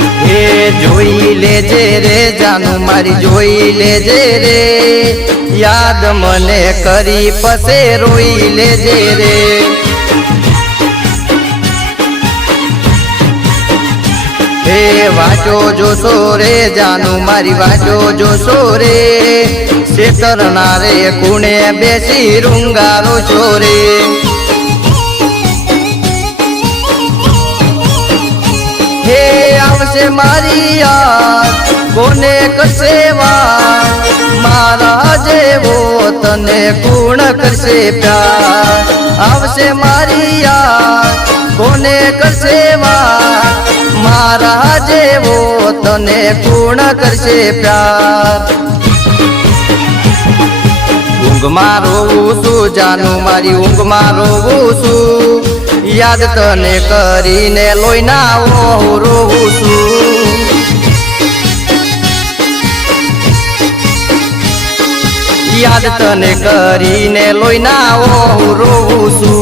हे जोई लेजे रे जानू मारी जोई लेजे रे याद मने करी पसे रोई लेजे रे हे वाचो जो सोरे जानू मारी वाचो जो सोरे शेतरना रे कुणे बेसी रुंगारो छोरे हे आवशे मारी याद कोने करशे वात मारा जेवो तने कुण करशे प्यार आवशे मारी याद कोने करशे वात मारा जेवो तने कुण करशे प्यार ऊंघ में रोवुं छुं जानू मारी ऊंघ में रोवुं छुं याद तने करीने लोईना ओह रोवुं छुं याद तने करीने लोईना ओह रोवुं छुं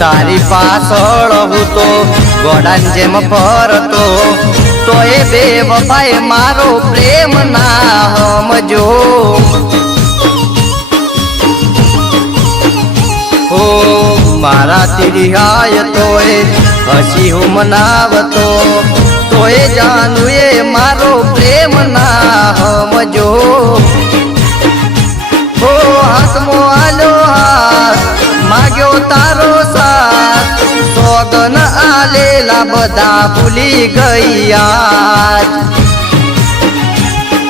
तारी पाछळ हूँ तो घोड़ान जेम फरतो तो ए बेवफाई मारो प्रेम ना समझो ओ मारा तेरी हाय तो ए हसी हूँ मनावतो तो ए जानू ए मारो प्रेम ना समझो ओ हाथ मो आलो हाथ माग्यो तारो साथ सोगन आलेला बदा भूली गई आज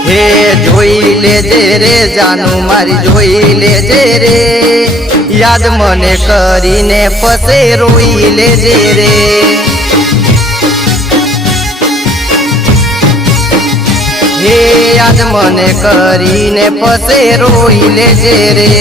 हे जोई लेजे रे जानू मारी जोई लेजे रे याद मने करीने पसे रोई लेजे रे हे याद मने करीने पसे रोई लेजे रे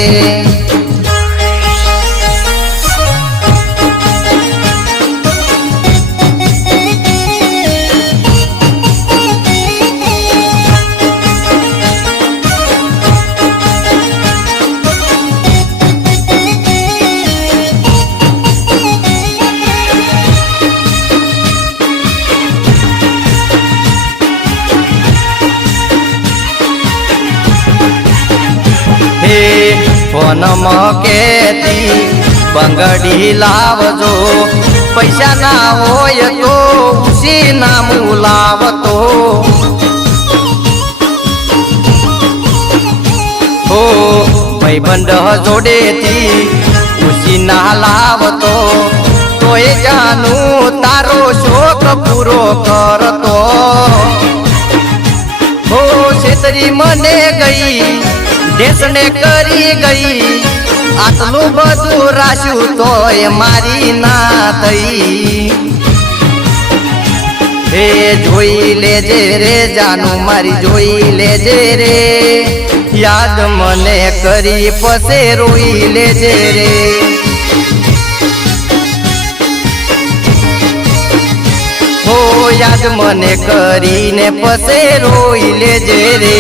फोन मकेती बंगड़ी लावजो पैसा ना होय तो उसी नामू लावतो हो भाईबंध जोड़े थी उसी ना लावतो तो ए जानू तारो शोक पूरो करतो हो छेतरी मने गई देशने करी गई आटलू बधु राशु तो मारी ना थई हे जोई लेजे रे जानू मारी जोई लेजे रे याद मने करी पसे रोई लेजे रे हो याद मने करीने पसे रोई लेजे रे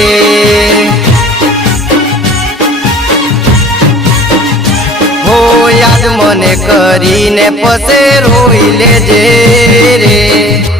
याद मने करीने पसे रोई लेजे रे।